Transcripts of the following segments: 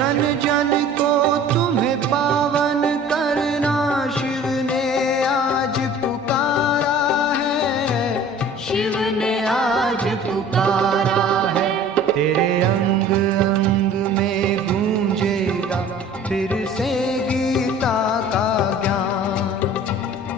जन जन को तुम्हें पावन करना शिव ने आज पुकारा है, शिव ने आज पुकारा है। तेरे अंग अंग में गूंजेगा फिर से गीता का ज्ञान,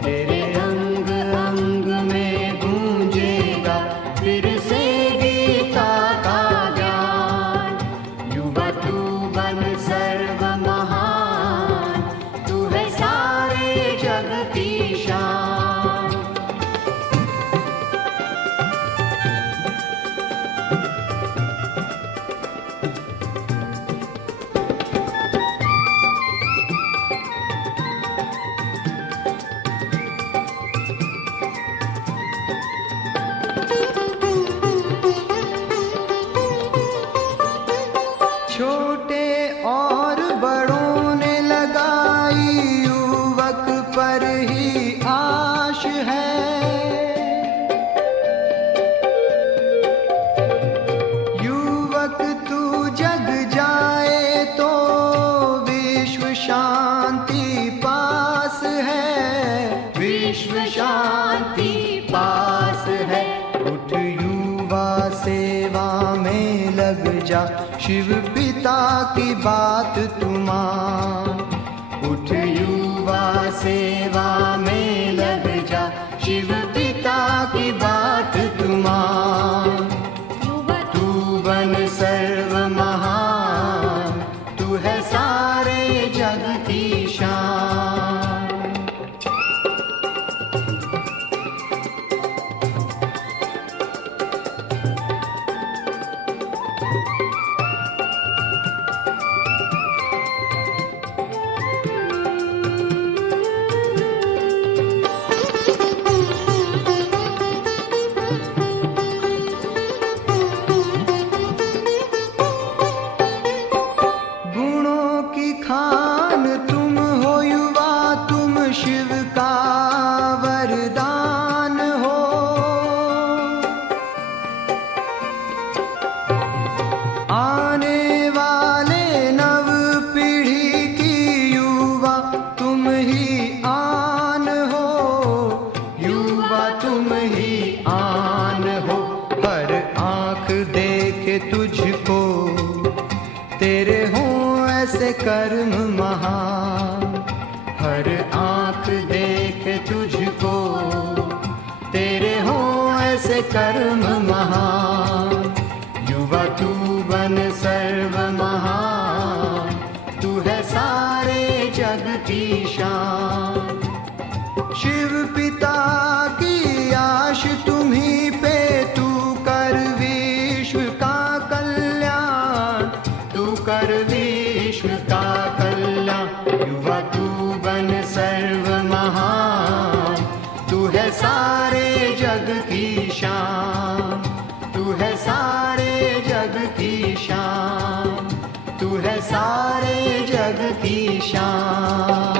तेरे अंग अंग में गूंजेगा फिर से गीता का ज्ञान। युवा तू बन सर्व महान, तू है सारे जग की शान। छोटे और बड़ों ने लगाई युवक पर ही आश है, युवक तू जग जाए तो विश्व शांति पास है, विश्व शांति पास है। उठ युवा सेवा में लग जा, शिव पिता की बात तू मान। उठ युवा सेवा में लग जा, शिव पिता की बात तू मान। तू बन सर्व महान, तू है सारे जग की शान। खान तुम हो युवा, तुम शिव का वरदान हो। आने वाले नव पीढ़ी की युवा तुम ही आन हो, युवा तुम ही आन हो। हर आँख देखे तुझको, तेरे हों ऐसे कर्म महान। हर आँख देखे तुझको, तेरे हों ऐसे कर्म महान। युवा तू बन सर्व महान, तू है सारे जग की शान। शिव पिता की आश तुम्हीं पे, तू कर विश्व का कल्याण, तू कर विश्व का कल्याण। युवा तू बन सर्व महान, तू है सारे जग की शान, तू है सारे जग की शान, तू है सारे जग की शान।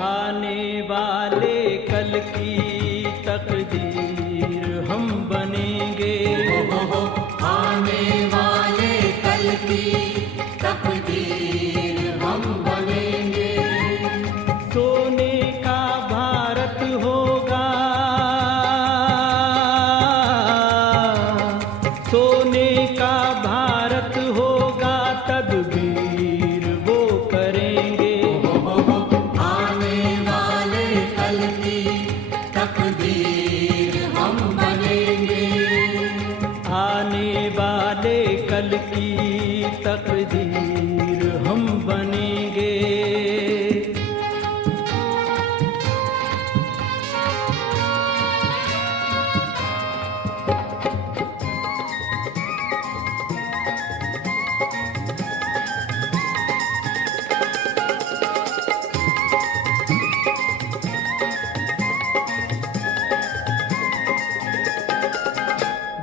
आने वाले कल की तकदीर हम बनेंगे। आने वाले कल की तकदीर हम बनेंगे। सोने का भारत होगा, सोने का भारत होगा, तदबीर वो करेंगे। आने वाले कल की तकदीर हम बनेंगे। आने वाले कल की तकदीर हम बनेंगे।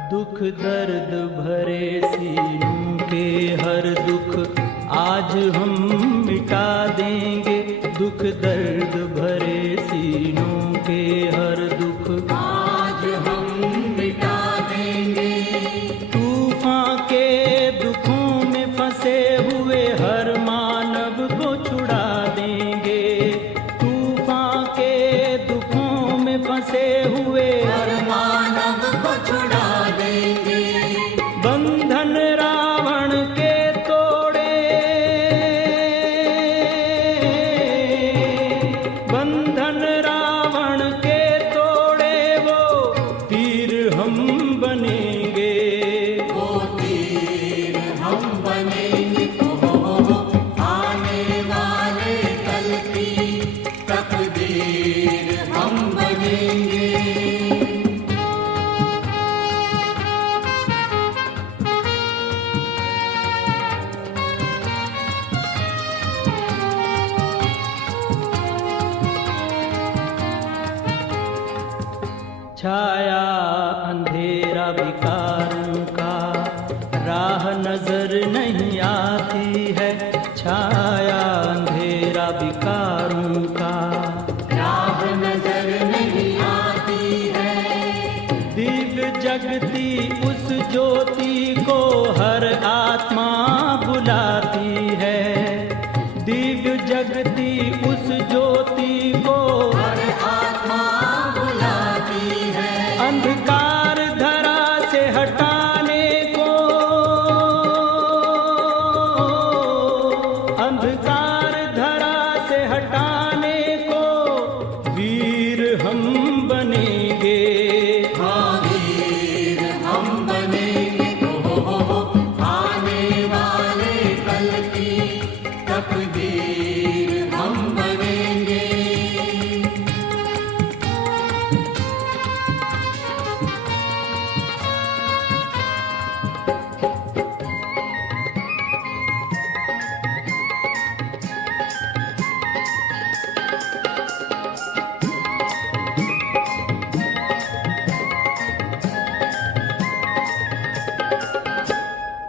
दुख दर्द भरे सीनों के हर दुख आज हम मिटा देंगे। दुख दर्द भरे सीनों के हर दुख आज हम मिटा देंगे। तूफान के दुखों में फंसे हुए हर मानव को छुड़ा देंगे। तूफान के दुखों में फंसे हुए हर मानव को छुड़ा देंगे। बंधन रावण के तोड़े, बंधन रावण के तोड़े, वो तीर हम बनेंगे। वो तीर हम बनेंगे। आने वाले कल की तकदीर हम बनेंगे। छाया अंधेरा विकारों का, राह नजर नहीं आती है। छाया अंधेरा विकारों का, राह नजर नहीं आती है। दिव्य जगती उस ज्योति को हर आत्मा बुलाती है। दिव्य जगती उस ज्योति को हर आत्मा बुलाती है। अंधकार धरा से हटाने को, अंधकार धरा से हटाने को वीर हम बनेंगे। हाँ, वीर हम बनेंगे। आने वाले कल की तकदीर हम बनेंगे।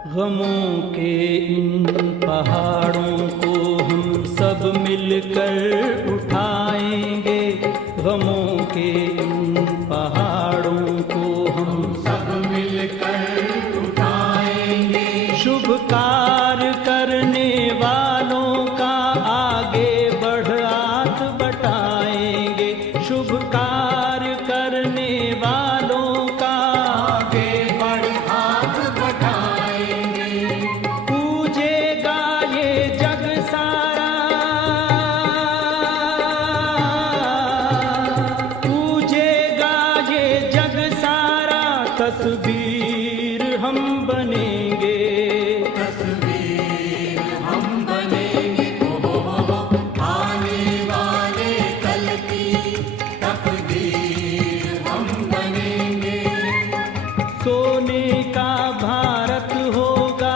गमों के इन पहाड़ों को हम सब मिलकर उठाएंगे। गमों के इन पहाड़ों को हम सब मिलकर उठाएंगे। शुभ कार्य करने वालों का आगे बढ़ हाथ बटाएंगे। शुभ कार्य करने वालों का आगे बढ़ हाथ बढ़ाएंगे। पूजेगा ये जग सारा, पूजेगा ये जग सारा, तस्वीर हम बनेंगे। तस्वीर हम बनेंगे। आने वाले कल की तकदीर हम बनेंगे। सोने का भारत होगा,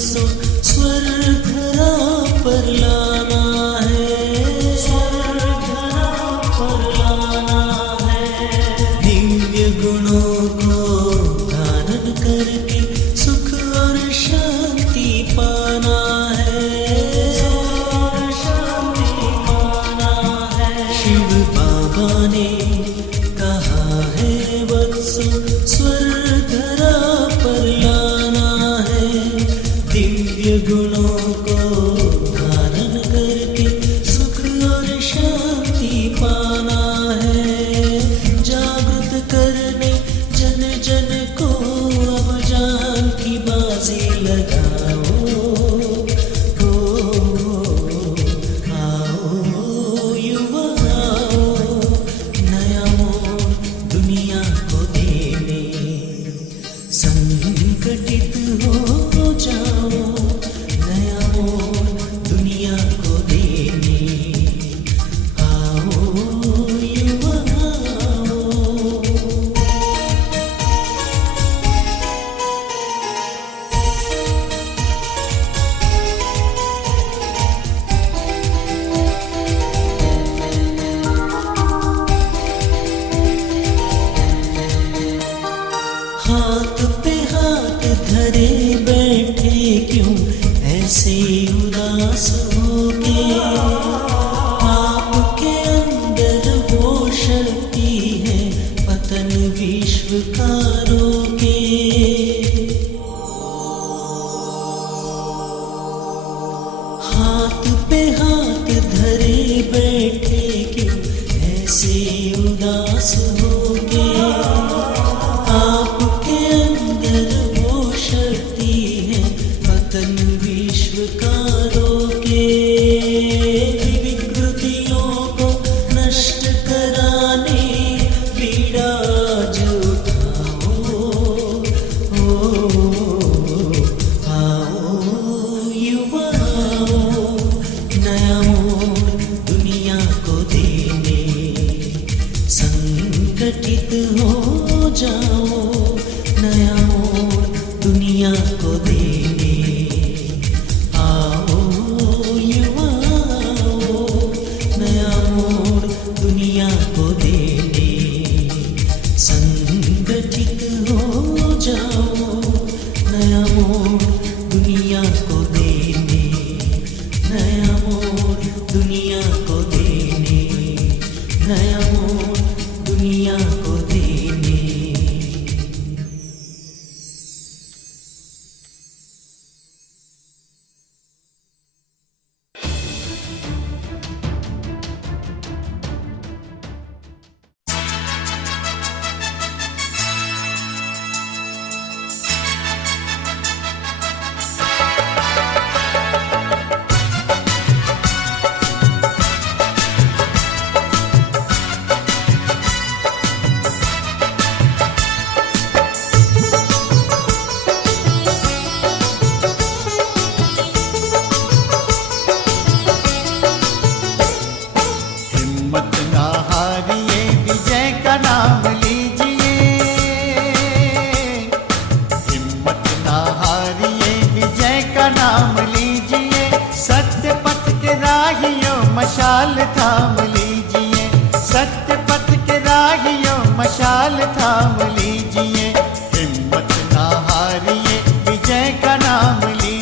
बरसों स्वर्ग धरा पर लाना है, स्वर्ग धरा पर लाना है। दिव्य गुणों को धारण करके सुख और शांति पाना है, और शांति पाना है। शिव बाबा ने कहा है वत्सो स्वर्ग धरा पर लाना है। दिव्य गुणों को धारण करके सुख और शांति पाना है। जागृत करने जन जन को अब जान की बाजी लगाओ। आओ युवा आओ, नया मोड़ दुनिया को देने। संगठित हो जाओ, नया मोड़ दुनिया को देने। आओ युवा आओ। हाथ पे हाथ धरे बैठे क्यों ऐसे उदास होके। आपके अंदर वो शक्ति है पतन विश्व का रोके। हाथ पे हाथ धरे बैठे क्यों ऐसे उदास होके। आपके अंदर वो शक्ति है पतन विश्व का रोके। विकृतियों को नष्ट कराने पीड़ा जो उठाओ। आओ युवा आओ, नया मोड़ दुनिया को देने। संगठित हो जाओ, नया मोड़ दुनिया को देने। आओ युवा आओ, नया मोड़ दुनिया को देने। संगठित हो जाओ, नया मोड़ दुनिया को देने। नया मोड़ दुनिया को देने, नया मोड़ दुनिया को देने। हिम्मत ना हारिए, विजय का नाम लीजिए। हिम्मत ना हारिए, विजय का नाम लीजिए। सत्य पथ के राहियों मशाल थाम लीजिए। सत्य पथ के राहियों मशाल थाम लीजिए। हिम्मत ना हारिए, विजय का नाम लीजिए।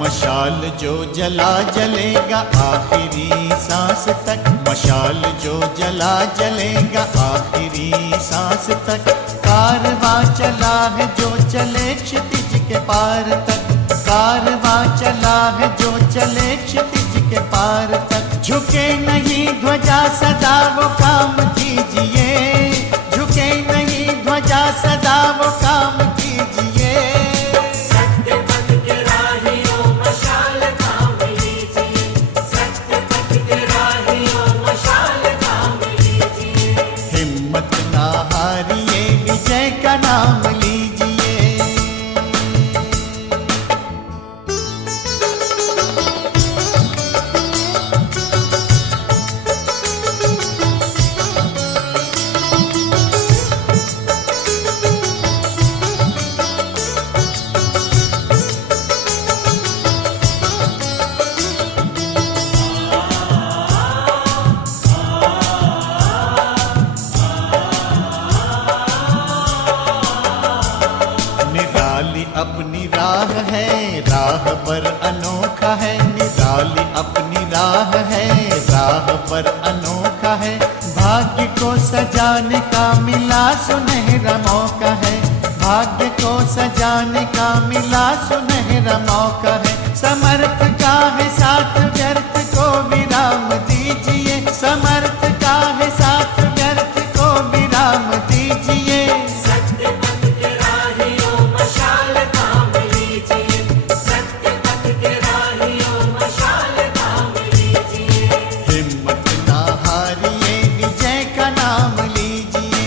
मशाल जो जला जलेगा आखिरी सांस तक। मशाल जो जला जलेगा आखिरी सांस तक। कारवां चला है जो चले क्षितिज के पार तक। कारवां चला है जो चले क्षितिज के पार तक। झुके नहीं ध्वजा सदा वो काम कीजिए। झुके नहीं ध्वजा सदा वो काम कीजिए। सत्य पथ के राहियों मशाल थाम लीजिए। सत्य पथ के राहियों राह है, राह पर अनोखा है, भाग्य को सजाने का मिला सुनहरा मौका है, भाग्य को सजाने का मिला सुनहरा मौका है। समर्थ का है साथ व्यर्थ को विराम दीजिए, समर्थ का है साथ व्यर्थ को विराम दीजिए। सत्य पथ के राहियों मशाल थाम लीजिए, सत्य पथ के राहियों मशाल थाम लीजिए। हिम्मत ना हारिए, विजय का नाम लीजिए।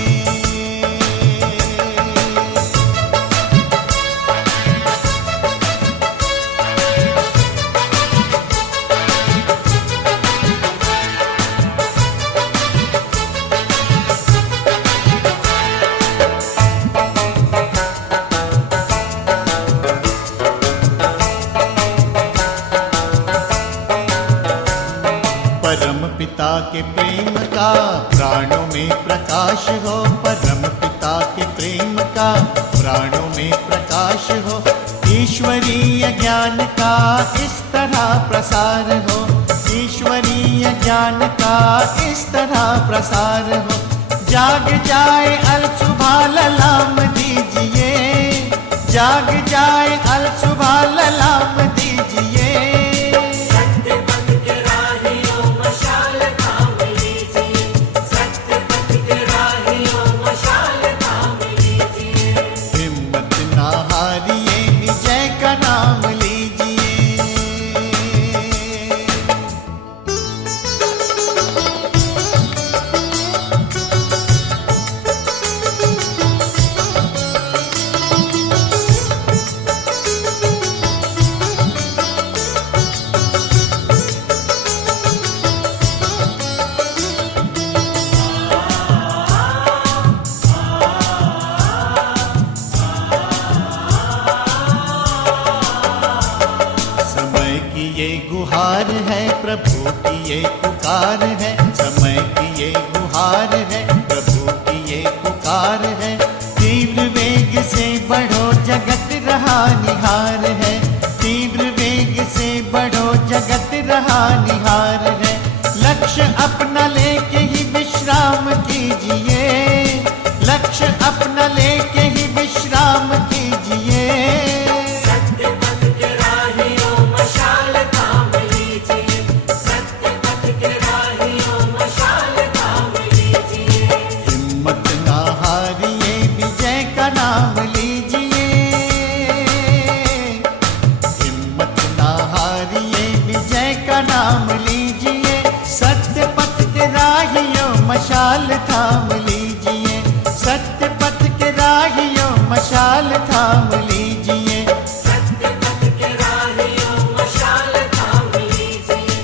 परम पिता के प्रेम का प्राणों में प्रकाश हो, परम पिता के प्रेम का प्राणों में प्रकाश हो, ईश्वरीय ज्ञान का इस तरह प्रसार हो, ईश्वरीय ज्ञान का इस तरह प्रसार हो। जाग जाए अल सुबह ललाम दीजिए, जाग जाए अल सुबह ललाम दीजिए। सत्य पथ के राहियों मशाल थाम लीजिए, सत्य पथ के राहियों मशाल थाम लीजिए। हिम्मत ना हारिए, विजय का नाम लीजिए। समय की ये गुहार है, प्रभु की ये पुकार है, समय की ये गुहार है, प्रभु की ये पुकार है। तीव्र वेग से बढ़ो जगत रहा निहार है, तीव्र वेग से बढ़ो जगत रहा निहार है। लक्ष्य अपना लेके ही विश्राम कीजिए, लक्ष्य अपना लेके ही विश्राम कीजिए। सत्य पथ के राहियों मशाल थाम लीजिए, सत्य पथ के राहियों मशाल थाम लीजिए। हिम्मत ना हारिए, विजय का नाम लीजिए। हिम्मत ना हारिए, विजय का नाम लीजिए। सत्य पथ के राहियों मशाल थाम लीजिए, सत्य पथ के राहियों मशाल थाम लीजिए। सत्य पथ के राहियों मशाल थाम लीजिए,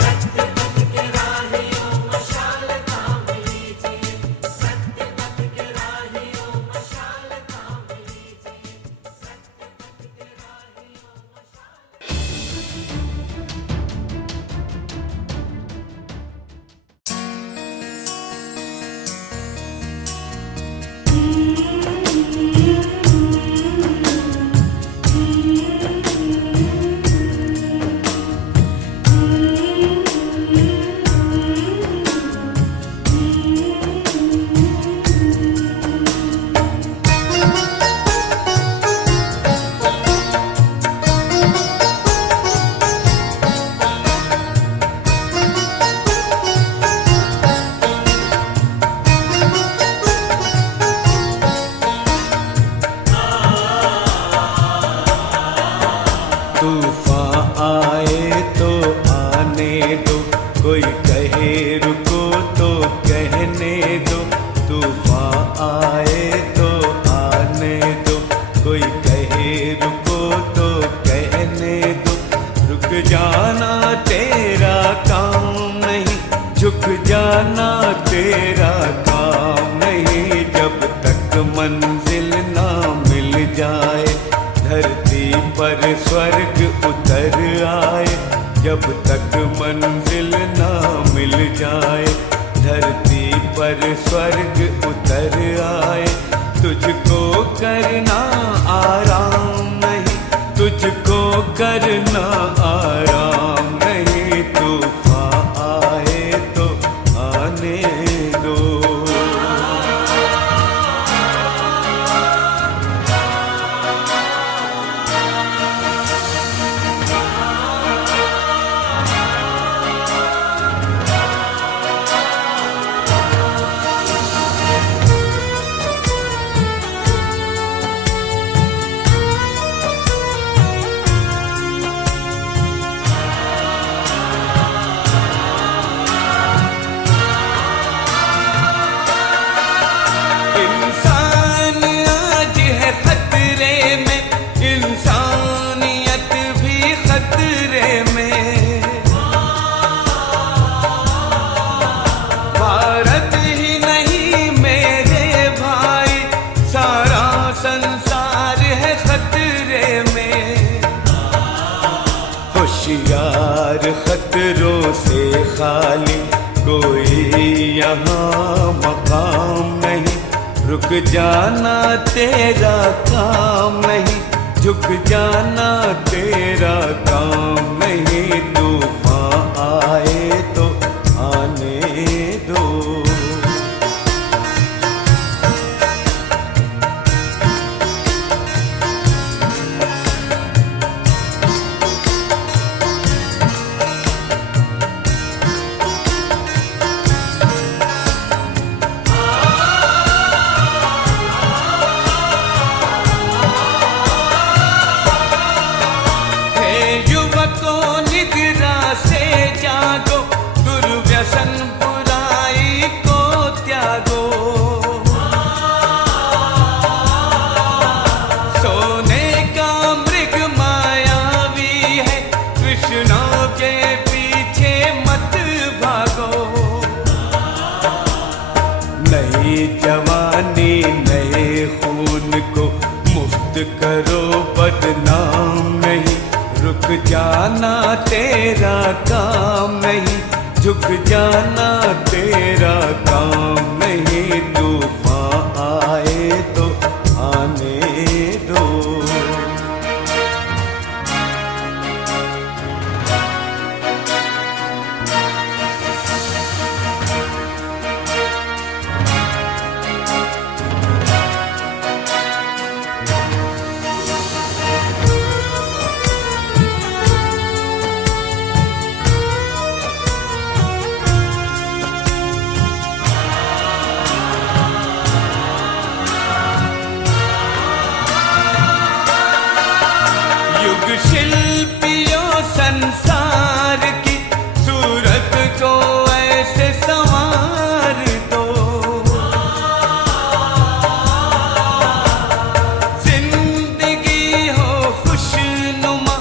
सत्य पथ के राहियों मशाल थाम लीजिए, सत्य पथ के राहियों मशाल थाम लीजिए, सत्य पथ के राहियों तूफान आए तो आने दो, कोई कहे रुको तो कहने दो। तूफान आए तो आने दो, कोई कहे रुको तो कहने दो। रुक जाना तेरा काम नहीं, झुक जाना तेरा काम नहीं। जब तक मंजिल ना मिल जाए, धरती पर स्वर्ग उतर आए। जब तक मंजिल ना मिल जाए, धरती पर स्वर्ग उतर आए। तुझको करना आराम नहीं, तुझको करना आराम नहीं। तू संसार खतरों से खाली, कोई यहाँ मकाम नहीं, रुक जाना तेरा काम नहीं, झुक जाना तेरा काम नहीं, तूफान आए तो आने दो। जवानी नए खून को मुफ्त करो बदनाम नहीं, रुक जाना तेरा काम नहीं, झुक जाना तेरा काम नहीं, तूफान आए तो आने दो। शिल्पियों संसार की सूरत को ऐसे संवार दो, जिंदगी हो खुशनुमा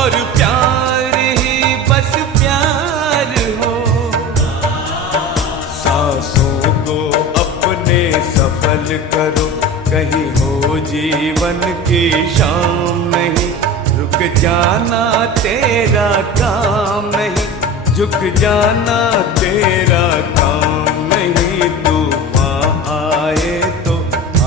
और प्यार ही बस प्यार हो, सांसों को अपने सफल करो, कहीं हो जीवन की शाम नहीं, रुक जाना तेरा काम नहीं, झुक जाना तेरा काम नहीं, तूफान आए तो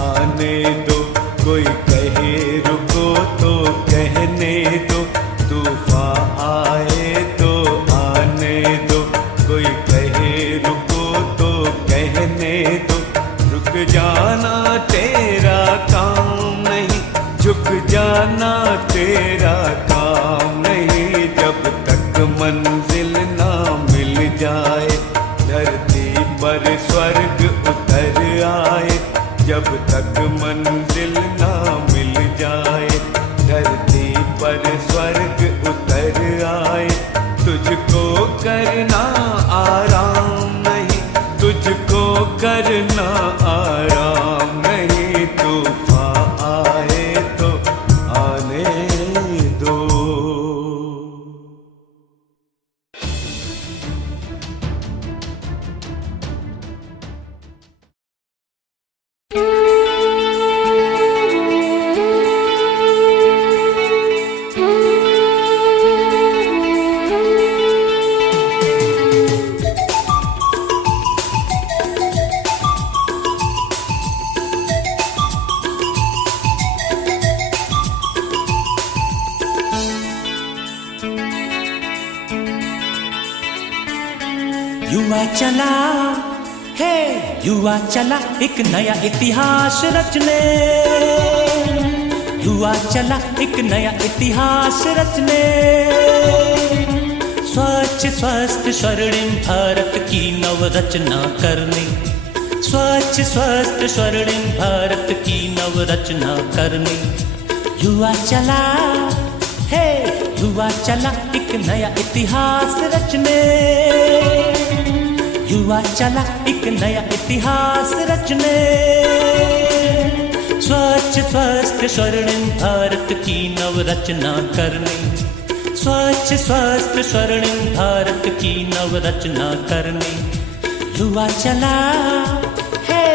आने दो, कोई कहे रुको तो कहने दो, तूफान आए तो आने दो, कोई कहे रुको तो कहने दो, रुक जाना तेरा काम नहीं, झुक जाना तेरा काम नहीं, जब तक मंजिल ना मिल जाए, धरती पर स्वर्ग उतर आए, जब तक मंजिल ना मिल जाए, धरती पर स्वर्ग उतर आए, तुझको करना आराम नहीं, तुझको करना आराम नहीं, तूफान आए तो आने दो। युवा चला है, युवा चला एक नया इतिहास रचने, युवा चला एक नया इतिहास रचने, स्वच्छ स्वस्थ स्वर्णिम भारत की नवरचना करने, स्वच्छ स्वस्थ स्वर्णिम भारत की नवरचना करने, युवा चला है, युवा चला एक नया इतिहास रचने, युवा चला एक नया इतिहास रचने, स्वच्छ स्वस्थ स्वर्णिम भारत की नवरचना करने, स्वच्छ स्वस्थ स्वर्णिम भारत की नवरचना करने, युवा चला है।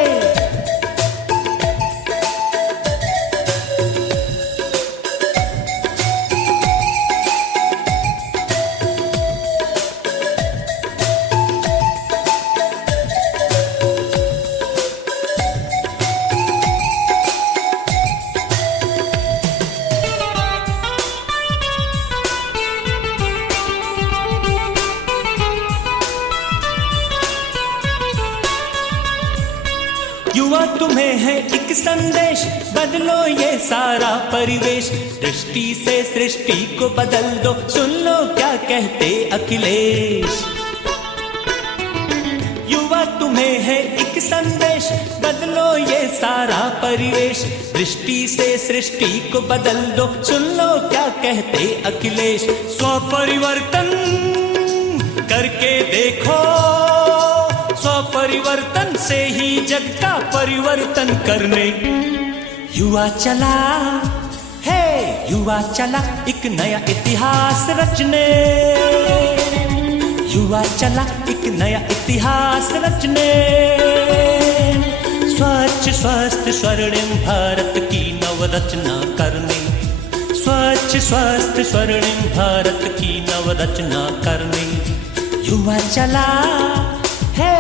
तुम्हें है एक संदेश, बदलो ये सारा परिवेश, दृष्टि से सृष्टि को बदल दो, सुन लो क्या कहते अखिलेश। युवा तुम्हें है एक संदेश, बदलो ये सारा परिवेश, दृष्टि से सृष्टि को बदल दो, सुन लो क्या कहते अखिलेश। स्वपरिवर्तन करके देखो, स्वपरिवर्तन से ही जग का परिवर्तन करने युवा चला है, युवा चला एक नया इतिहास रचने, युवा चला एक नया इतिहास रचने। स्वच्छ स्वस्थ स्वर्णिम भारत की नवरचना करने, स्वच्छ स्वस्थ स्वर्णिम भारत की नवरचना करने युवा चला है।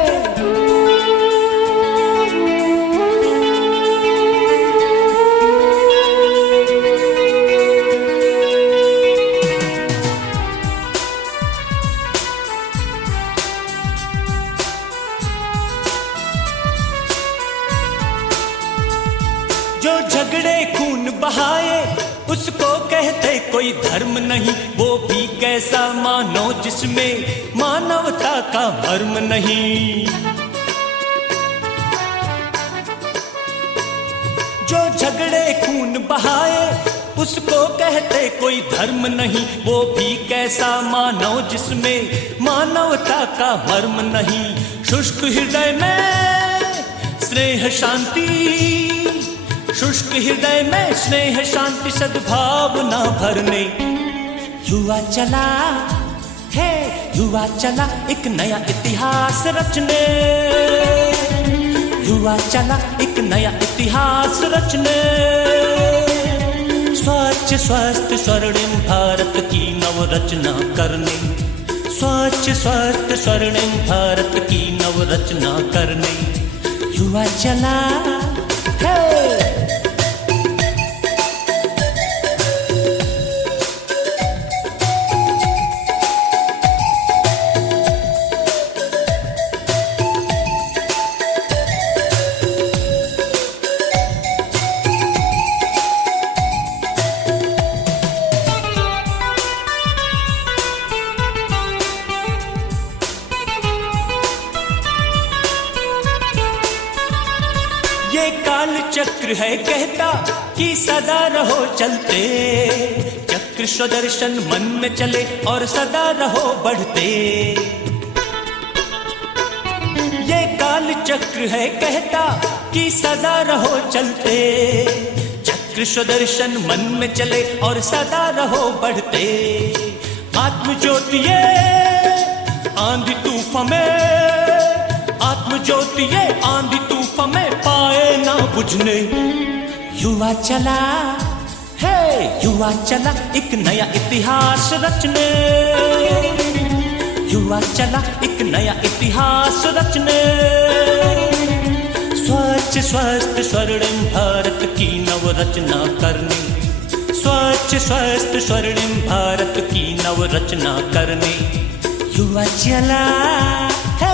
जो झगड़े खून बहाए उसको कहते कोई धर्म नहीं, वो भी कैसा मानो जिसमें मानवता का मर्म नहीं। जो झगड़े खून बहाए उसको कहते कोई धर्म नहीं, वो भी कैसा मानो जिसमें मानवता का मर्म नहीं। शुष्क हृदय में स्नेह शांति, शुष्क हृदय में स्नेह शांति सद्भावना भरने युवा चला है, युवा चला एक नया इतिहास रचने, युवा चला एक नया इतिहास रचने। स्वच्छ स्वस्थ स्वर्णिम भारत की नवरचना करने, स्वच्छ स्वस्थ स्वर्णिम भारत की नवरचना करने युवा चला है। ये काल चक्र है कहता कि सदा रहो चलते, चक्र स्वदर्शन मन में चले और सदा रहो बढ़ते। ये काल चक्र है कहता कि सदा रहो चलते, चक्र स्वदर्शन मन में चले और सदा रहो बढ़ते। आत्म ज्योति ये आंधी तूफान में, आत्म ज्योति ये आंधी तूफान में पाए ना बुझने युवा चला है, युवा चला एक नया इतिहास रचने, युवा चला एक नया इतिहास रचने। स्वच्छ स्वस्थ स्वर्णिम भारत की नवरचना करने, स्वच्छ स्वस्थ स्वर्णिम भारत की नवरचना करने युवा चला है।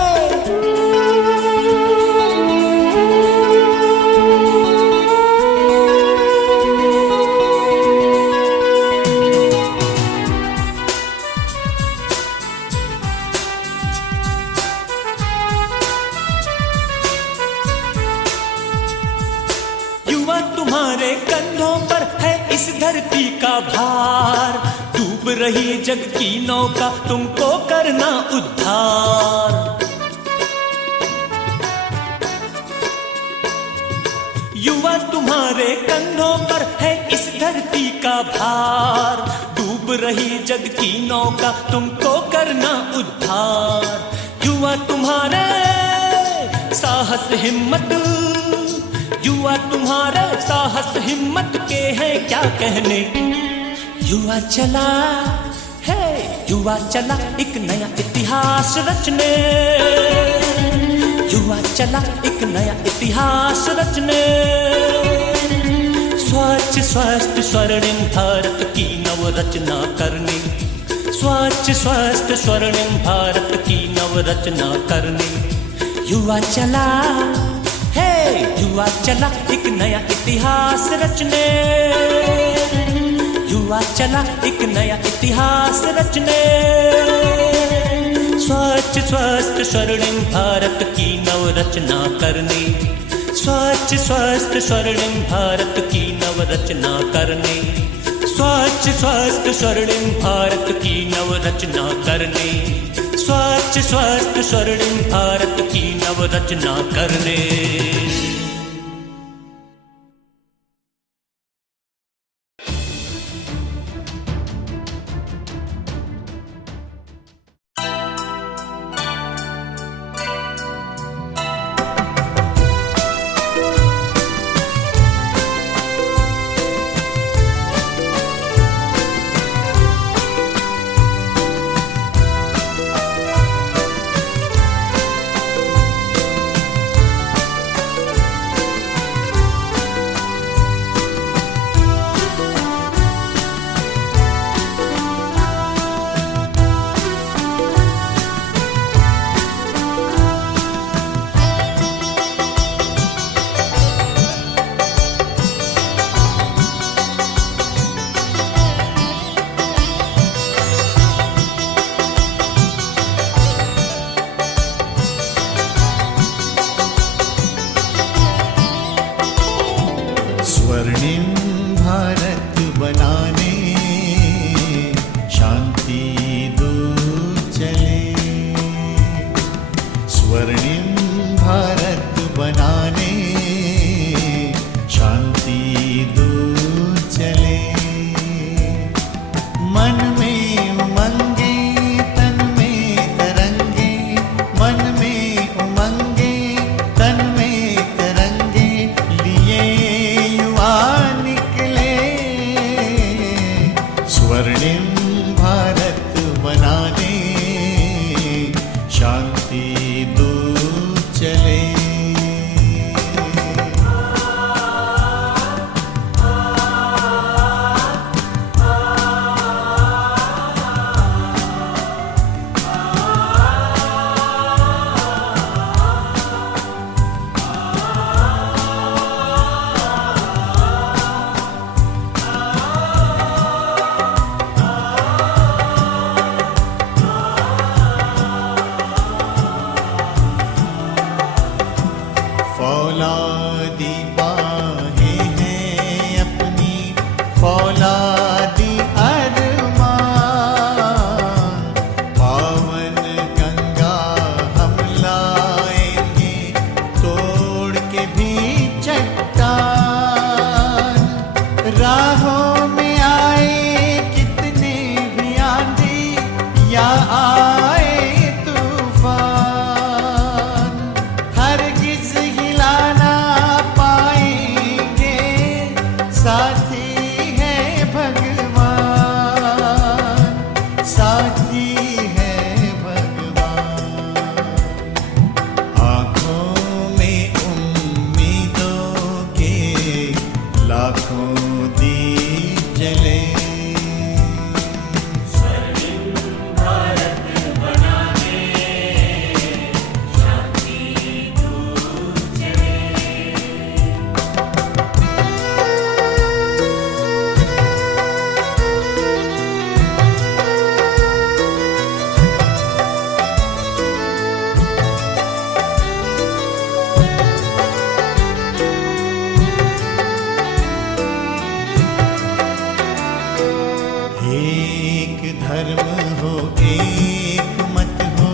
तुम्हारे कंधों पर है इस धरती का भार, डूब रही जग की नौका तुमको करना उद्धार। युवा तुम्हारे कंधों पर है इस धरती का भार, डूब रही जग की नौका तुमको करना उद्धार। युवा तुम्हारे साहस हिम्मत, युवा तुम्हारे साहस हिम्मत के हैं क्या कहने युवा चला है, युवा चला एक नया इतिहास रचने, युवा चला एक नया इतिहास रचने। स्वच्छ स्वस्थ स्वर्णिम भारत की नवरचना करने, स्वच्छ स्वस्थ स्वर्णिम भारत की नवरचना करने युवा चला है, युवा चला एक नया इतिहास रचने, युवा चला एक नया इतिहास रचने। स्वच्छ स्वस्थ स्वर्णिम भारत की नवरचना करने, स्वच्छ स्वस्थ स्वर्णिम भारत की नवरचना करने, स्वच्छ स्वस्थ स्वर्णिम भारत की नवरचना करने, स्वच्छ स्वस्थ स्वर्णिम भारत की नवरचना करने। स्वर्णिम भारत बनाने शांति दूत चले, स्वर्णिम भारत बनाने शांति दूत चले। मन में उमंगे तन में तरंगे, मन में उमंगे तन में तरंगे, लिए युवा निकले स्वर्णिम भारत बनाने शांति दूत चले। फौलादी बाहें हैं अपनी, फौलादी अरमान, पावन गंगा हम लाएंगे तोड़ के भी चट्टान। राहों में आए कितने भी आंधी या आए तूफान, हरगिज़ हिलाना पाएंगे साथी है भगवान, साथी है भगवान। आँखों में उम्मीदों के लाखों दीप जले, एक धर्म हो एक मत हो,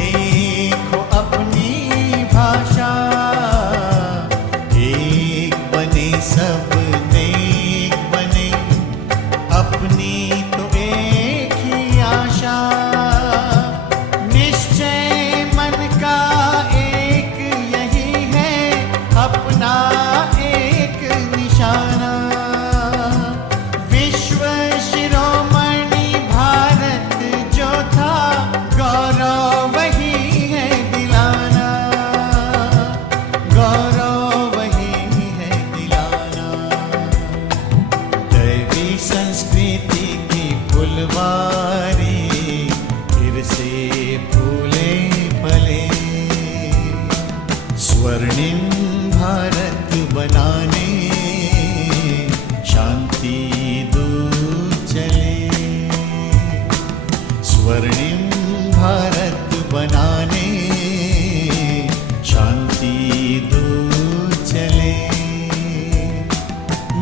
एक हो अपनी भाषा, एक बने सब नेक बने, अपनी तो एक ही आशा। निश्चय मन का एक यही है, अपना एक निशाना। विश्व शिरोमणि भारत जो था, गौरव वही है दिलाना, गौरव वही है दिलाना। दैवी संस्कृति की फुलवारी फिर से फूले फले, स्वर्णिम भारत स्वर्णिम भारत बनाने शांति दूत चले।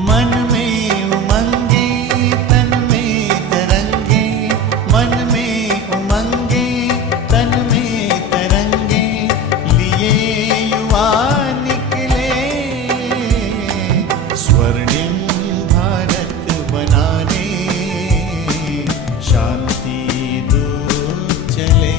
मन में उमंगे तन में तरंगे, मन में उमंगे तन में तरंगे, लिए युवा निकले स्वर्णिम भारत बनाने शांति दूत चले।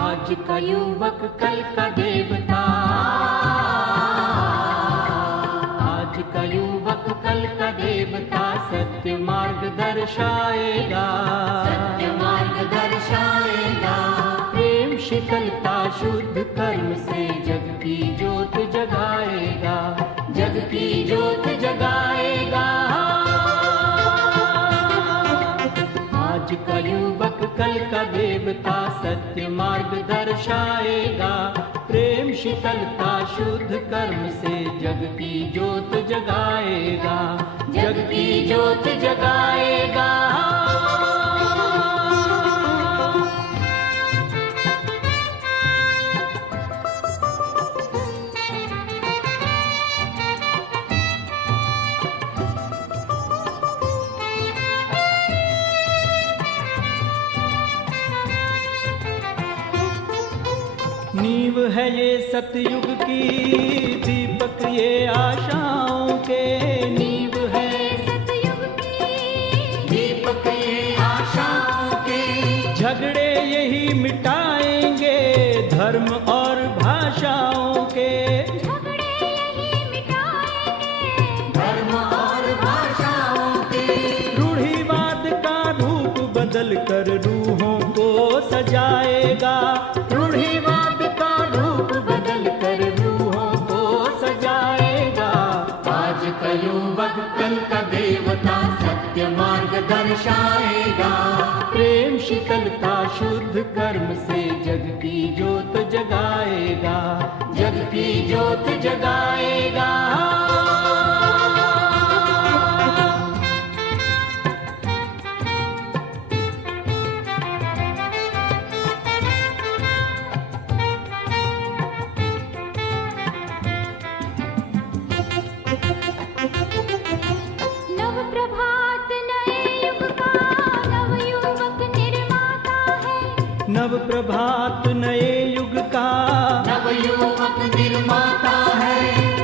आज का युवक कल का देवता, आज का युवक कल का देवता, सत्य मार्ग दर्शाएगा, सत्य मार्ग दर्शाएगा। प्रेम शीतलता शुद्ध कर्म से जग की ज्योत जगाएगा, जग की ज्योत जगाएगा। आज का युवक कल का देवता, सत्य मार्ग दर्शाएगा, प्रेम शीतलता शुद्ध कर्म से जग की ज्योत जगाएगा, जग की ज्योत जगाएगा। नींव है ये सतयुग की, दीपक ये आशाओं के, नींव है सतयुग की, दीपक ये आशाओं के। झगड़े यही मिटाएंगे धर्म और भाषाओं के, झगड़े यही मिटाएंगे धर्म और भाषाओं के। रूढ़िवाद का रूप बदल कर रूहों को सजाएगा, रूढ़िवाद का रूप बदल कर रूहों को सजाएगा। आज का युवक कल का देवता, सत्य मार्ग दर्शाएगा। प्रेम शीतलता शुद्ध कर्म से जग की ज्योत जगाएगा, जग की ज्योत जगाएगा। नव प्रभात नए युग का, नव युवक निर्माता है। नव प्रभात नए युग का, नव युवक निर्माता है।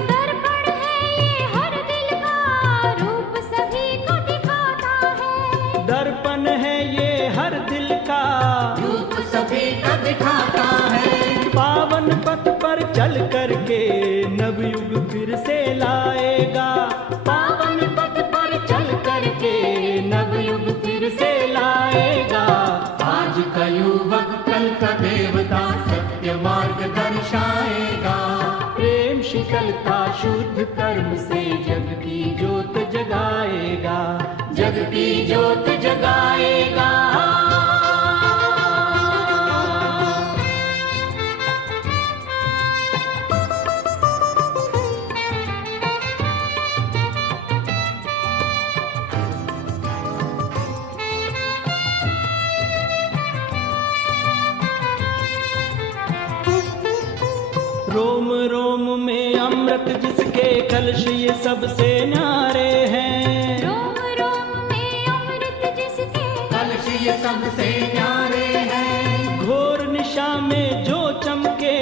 दर्पण है ये हर दिल का, रूप सभी को दिखाता है। दर्पण है ये हर दिल का, रूप सभी को दिखाता है। पावन पथ पर चल करके नवयुग फिर से लाएगा, पावन पथ पर चल करके नवयुग फिर से लाएगा। आज का युवक कल का देवता, सत्य मार्ग दर्शाएगा। प्रेम शीतलता शुद्ध कर्म से जग की ज्योत जगाएगा, जग की ज्योत जगाएगा। रोम रोम में अमृत जिसके कलश ये सबसे न्यारे हैं। रोम रोम में अमृत जिसके कलश ये सबसे न्यारे हैं। घोर निशा में जो चमके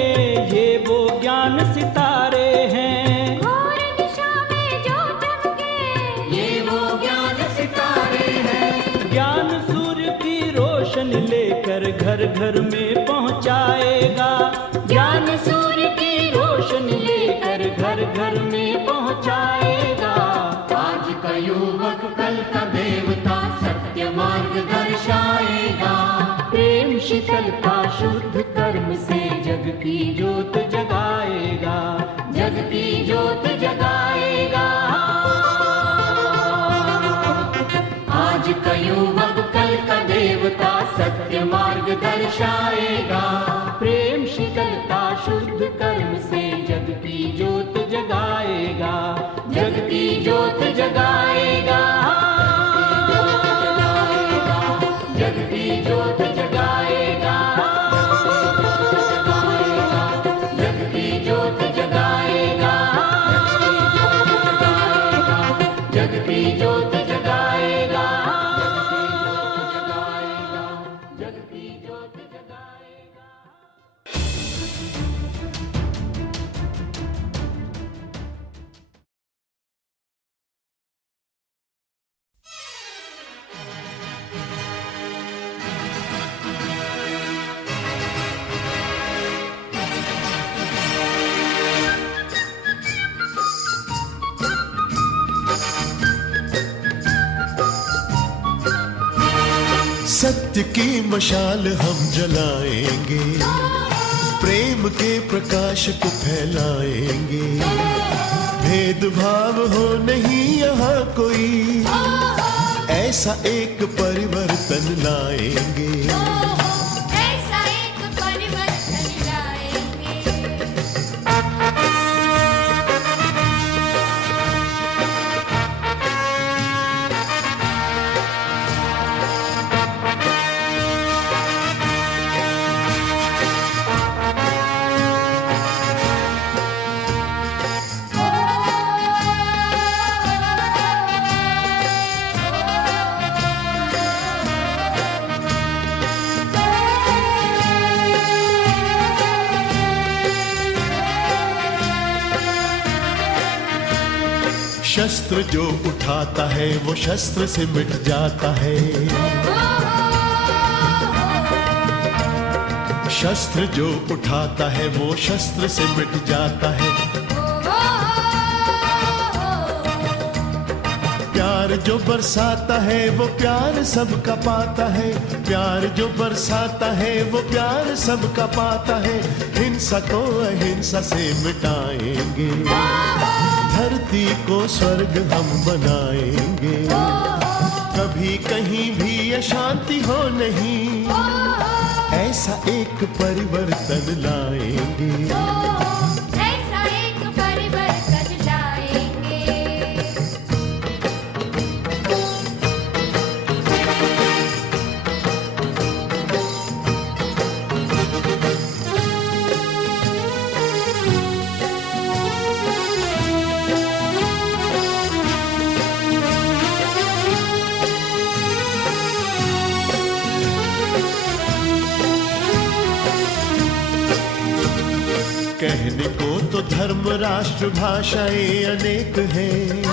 ये वो ज्ञान घर घर में पहुँचाएगा। ज्ञान सूर्य की रोशनी लेकर घर घर में पहुँचाएगा। आज का युवक कल का देवता सत्य मार्ग दर्शाएगा। प्रेम शीतलता शुद्ध कर्म से जग की ज्योत जगाएगा। जग की ज्योत जगाएगा। आज का युवक कल का देवता सत्य मार्ग दर्शाएगा। प्रेम शीतलता शुद्ध कर्म से जग की ज्योत जगाएगा। जग की ज्योत जगाएगा। जग की ज्योत जगाएगा। जग की ज्योत जगाएगा। जग की ज्योत जगाएगा। जग की ज्योत जगाएगा। सत्य की मशाल हम जलाएंगे, प्रेम के प्रकाश को फैलाएंगे। भेदभाव हो नहीं यहाँ कोई, ऐसा एक परिवर्तन लाएंगे। ऐसा एक परिवर्तन लाएंगे। शस्त्र जो उठाता है वो शस्त्र से मिट जाता है। शस्त्र जो उठाता है वो शस्त्र से मिट जाता है। प्यार जो बरसाता है वो प्यार सबका पाता है। प्यार जो बरसाता है वो प्यार सबका पाता है। हिंसा को अहिंसा से मिटाएंगे, धरती को स्वर्ग हम बनाएंगे। कभी कहीं भी अशांति हो नहीं, ऐसा एक परिवर्तन लाएंगे। ऐसा एक परिवर्तन लाएंगे। कहने को तो धर्म राष्ट्र भाषाएं अनेक हैं,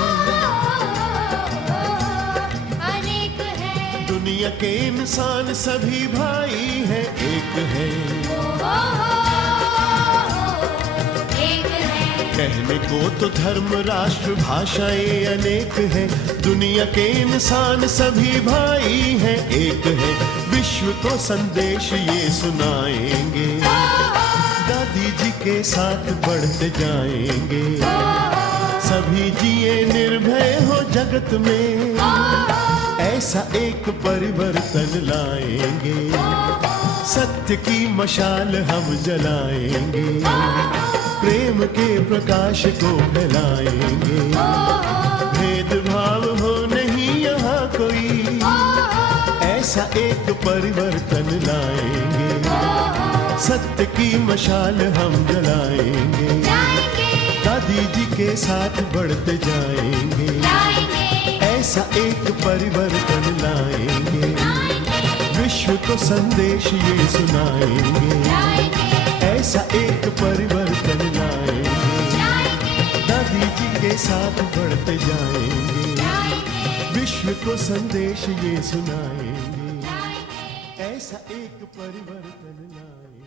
अनेक है। दुनिया के इंसान सभी भाई हैं, एक हैं। एक है। कहने को तो धर्म राष्ट्र भाषाएं अनेक हैं, दुनिया के इंसान सभी भाई हैं, एक हैं। विश्व को संदेश ये सुनाएंगे, दादी जी के साथ बढ़ते जाएंगे। सभी जिए निर्भय हो जगत में, ऐसा एक परिवर्तन लाएंगे। सत्य की मशाल हम जलाएंगे, प्रेम के प्रकाश को फैलाएंगे। भेदभाव हो नहीं यहाँ कोई, ऐसा एक परिवर्तन लाएंगे। सत्य की मशाल हम जलाएंगे, दादी जी के साथ बढ़ते जाएंगे। ऐसा एक परिवर्तन लाएंगे, विश्व को संदेश ये सुनाएंगे। ऐसा एक परिवर्तन लाएंगे, दादी जी के साथ बढ़ते जाएंगे। विश्व को संदेश ये सुनाएंगे। ऐसा ऐसा एक परिवर्तन लाएंगे।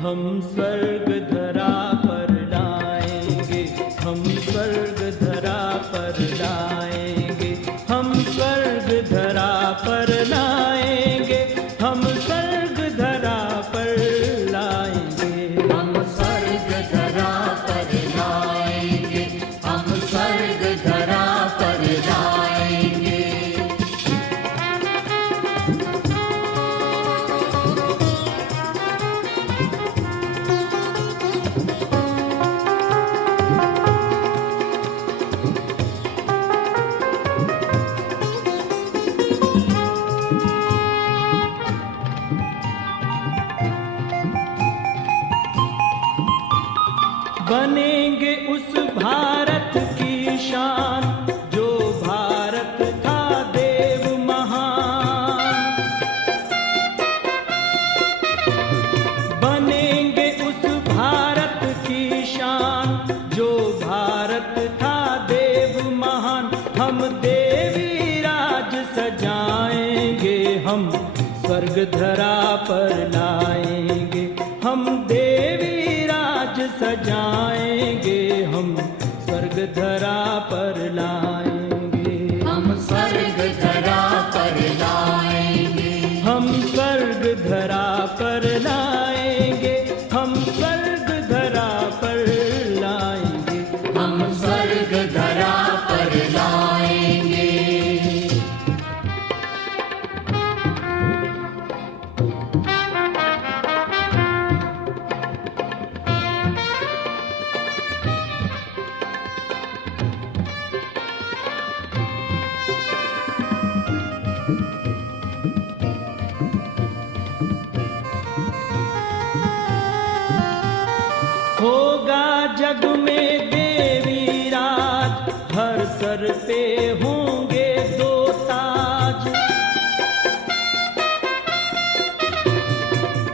हम स्वर्ग धरा पर लाएंगे, हम स्वर्ग धरा पर लाएंगे, हम स्वर्ग धरा पर लाएंगे, हम स्वर्ग धरा पर लाएंगे, हम स्वर्ग धरा पर लाएंगे, हम स्वर्ग धरा पर लाएंगे। बनेंगे उस भारत की शान जो भारत था देव महान। बनेंगे उस भारत की शान जो भारत था देव महान। हम देवी राज सजाएंगे, हम स्वर्ग धरा पर लाएंगे, हम देवी राज सजाएंगे, हम स्वर्ग धरा पर लाएंगे, हम स्वर्ग धरा पर लाएंगे, हम स्वर्ग धरा पर लाएंगे, हम स्वर्ग धरा पर लाएंगे, हम स्वर्ग धरा पर लाएंगे। होगा जग में देवी राज, हर सर पे होंगे दो ताज।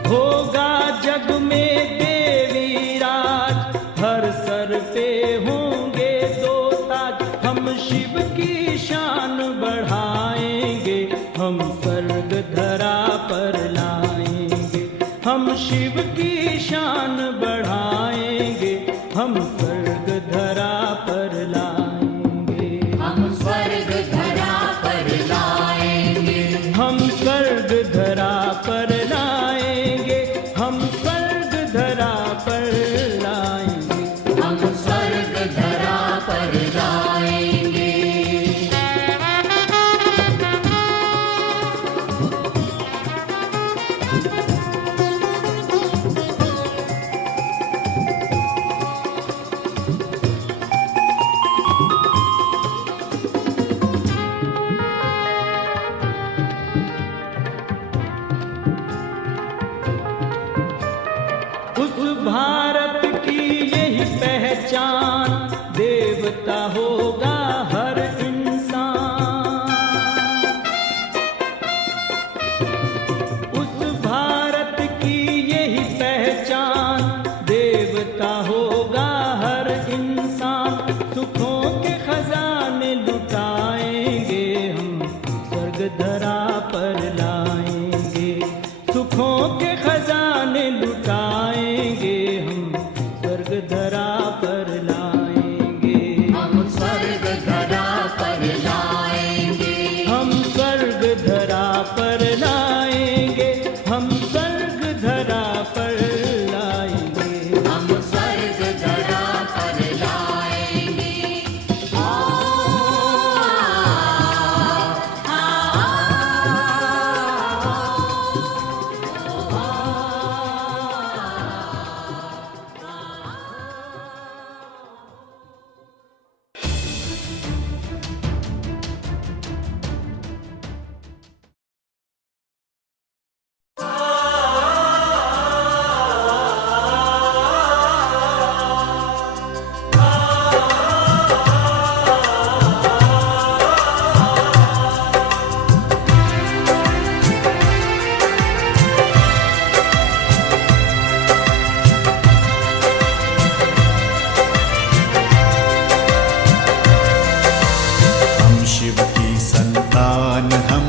होगा जग में देवी राज, हर सर पे होंगे दो ताज। हम शिव की शान बढ़ाएंगे, हम स्वर्ग धरा पर लाएंगे, हम शिव की शान बढ़ाएंगे, हम स्वर्ग धरा पर लाएंगे, हम स्वर्ग धरा पर लाएंगे, हम स्वर्ग धरा पर लाएंगे, हम स्वर्ग धरा पर लाएंगे, हम स्वर्ग धरा पर लाएंगे।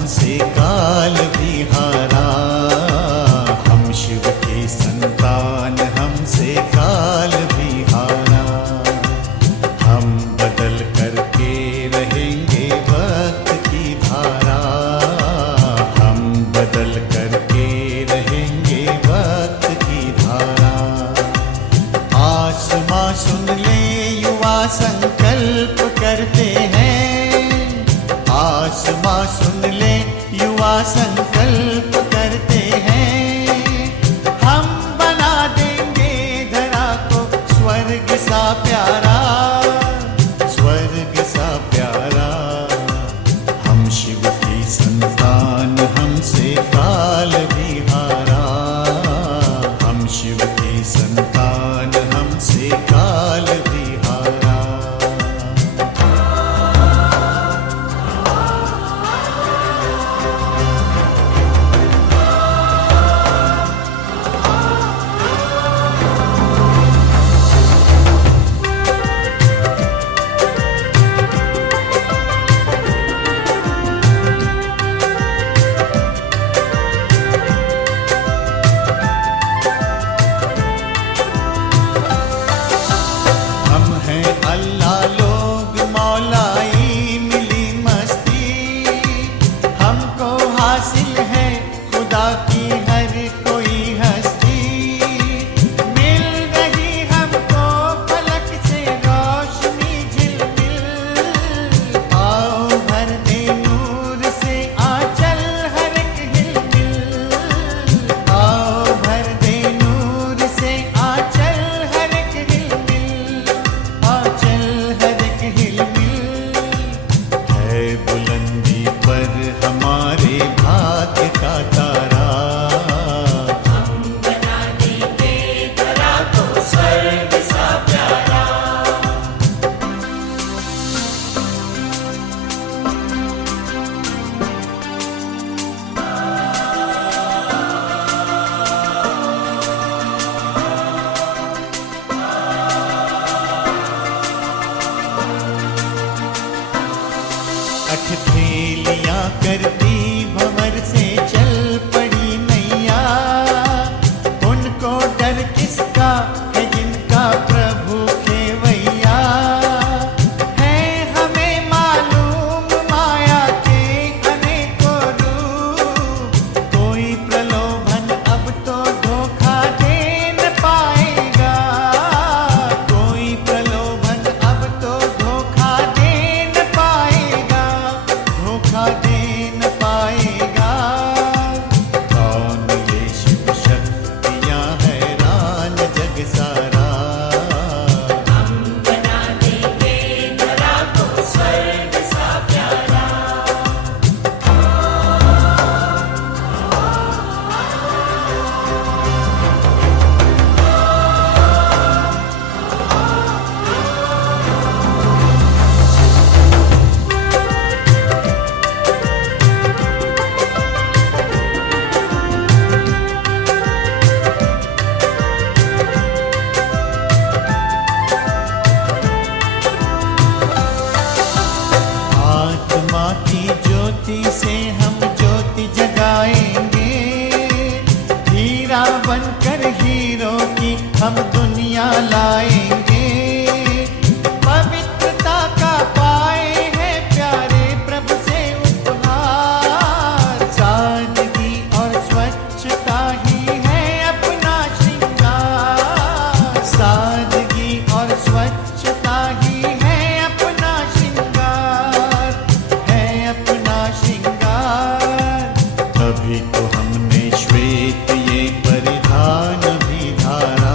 हमसे काल भी हारा। हम शिव की संतान, हमसे काल भी हारा। हम बदल करके रहेंगे वक्त की धारा। हम बदल करके रहेंगे वक्त की धारा। आसमां सुन ले युवा संकल्प करते हैं। आसमां सुन ले युवा संकल्प करते हैं। हम बना देंगे धरा को स्वर्ग सा प्यारा, स्वर्ग सा प्यारा। हम शिव की संतान, हमसे काल भी हारा। हम शिव की संतान, हमसे काल भी हारा। हम हैं अल्लाह लोग, मौलाई मिली मस्ती। हमको हासिल है खुदा की हर कोई हस्ती। मिल रही हमको फलक से रोशनी झिलमिल। आओ भर दे नूर से आंचल हर एक हिलमिल। आओ भर दे नूर से आंचल हर एक हिलमिल। आंचल हर एक हिलमिल। है बुलंदी पर हमारे भाग्य का तारा। अठथेलियां करती भंवर से चल पड़ी नैया। उनको डर किसका है जिनका प्रभु खेवैया। है हमें मालूम माया के अनेकों रूप। कोई प्रलोभन अब तो धोखा दे न पाएगा। कोई प्रलोभन अब तो धोखा दे न पाएगा। धोखा दे न पाएगा। कौन ये शिव शक्तियां हैरान जग सारा। आत्मा की ज्योति से हम ज्योति जगाएंगे। हीरा बनकर हीरो की हम दुनिया लाएंगे। पवित्रता का पाए हैं प्यारे प्रभु से उपहार। सादगी और स्वच्छता ही है अपना श्रृंगार। सादगी और स्वच्छता ही है अपना श्रृंगार। है अपना श्रृंगार। तभी तो हमने श्वेत ये परिधान भी धारा।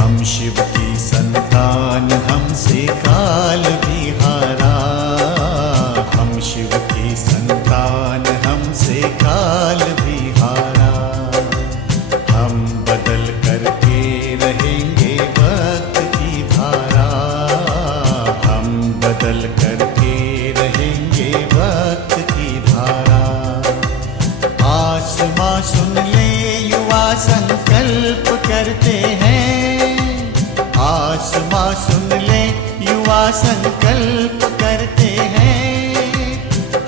हम शिव की संतान, हमसे काल भी हारा। हम शिव की संतान, हमसे काल भी हारा। हम बदल करके रहेंगे वक्त की धारा। हम बदल करके रहेंगे वक्त की धारा। आसमां सुन ले युवा संकल्प करते हैं। आसमां सुन ले युवा संकल्प करते हैं,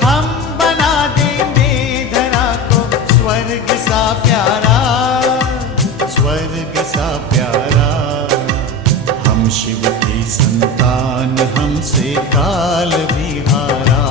हम बना देंगे धरा को स्वर्ग सा प्यारा, स्वर्ग सा प्यारा। हम शिव की संतान, हमसे काल भी हारा।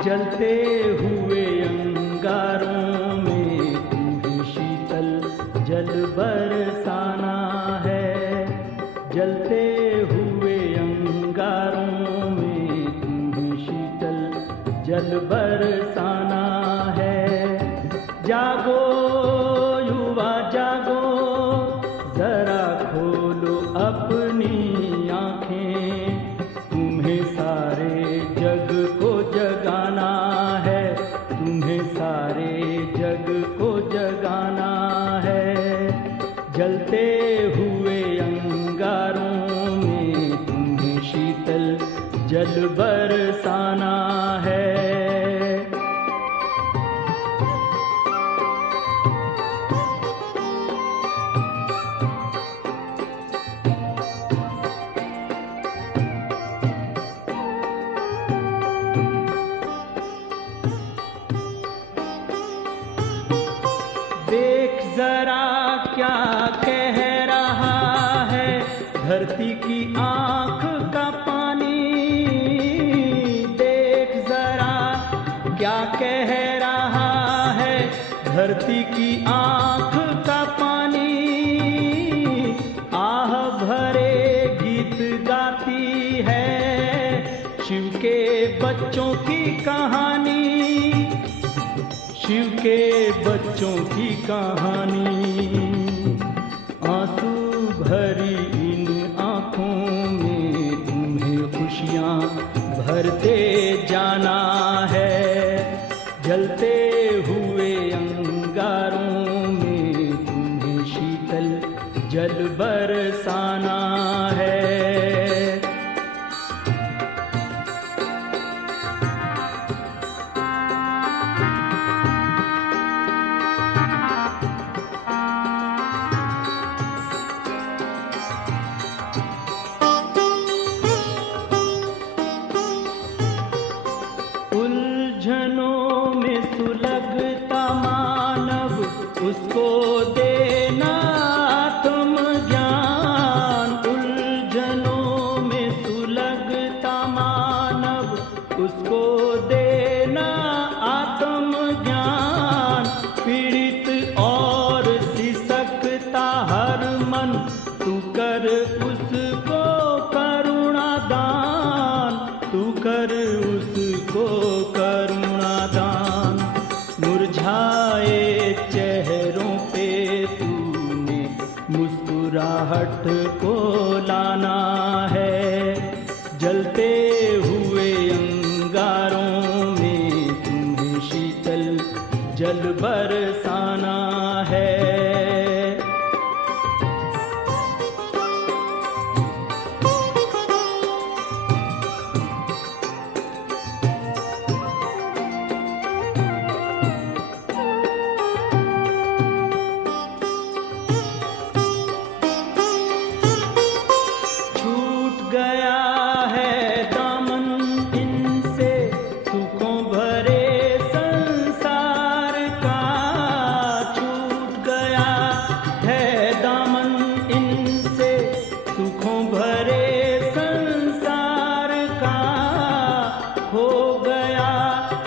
जलते हुए अंगारों में तुम्हें शीतल जल बरसाना है। जलते हुए अंगारों में तुम्हें शीतल जल बरसाना है। जागो युवा जागो, जरा खोलो अपनी आँखें, तुम्हें सारे जग को जगाना है, तुम्हें सारे जग को जगाना है। जलते हुए अंगारों में तुम्हें शीतल जल बरसाना है। देख जरा क्या कह रहा है धरती की आँख का पानी। देख जरा क्या कह रहा है धरती की आँख का पानी। आह भरे गीत गाती है शिव के बच्चों की कहानी, शिव के बच्चों की कहानी। आंसू भरी इन आँखों में तुम्हें खुशियाँ भरते जाना है। जलते हुए अंगारों में तुम्हें शीतल जल बरसाना है। उलझनों में सुलगता मानव, उसको देना आत्मज्ञान। उलझनों में सुलगता मानव, उसको देना आत्मज्ञान। पीड़ित और सिसकता हर मन, तू कर उसको करुणा दान, तू कर उसको करुणा दान। मुरझाए चेहरों पे तूने मुस्कुराहट को लाना है। जलते हुए अंगारों में तुम्हें शीतल जल बरसाना है। गया है दामन इनसे सुखों भरे संसार का। छूट गया है दामन इनसे सुखों भरे संसार का। हो गया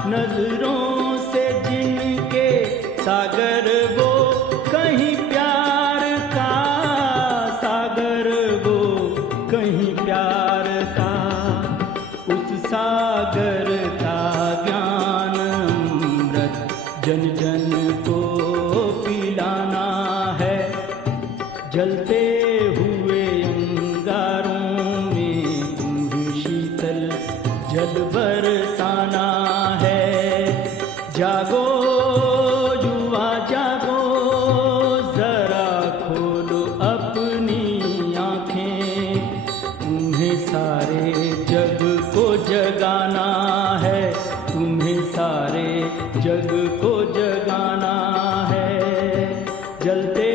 नजरों से जिनके सागर वो कहीं प्यार का, सागर वो कहीं प्यार का। उस सागर का ज्ञान जल बरसाना है। जागो युवा जागो, जरा खोलो अपनी आंखें, तुम्हें सारे जग को जगाना है, तुम्हें सारे जग को जगाना है। जलते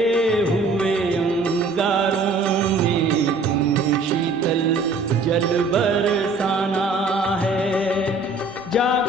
हुए अंगारों में तुम्हें शीतल जल बरसाना है। जागो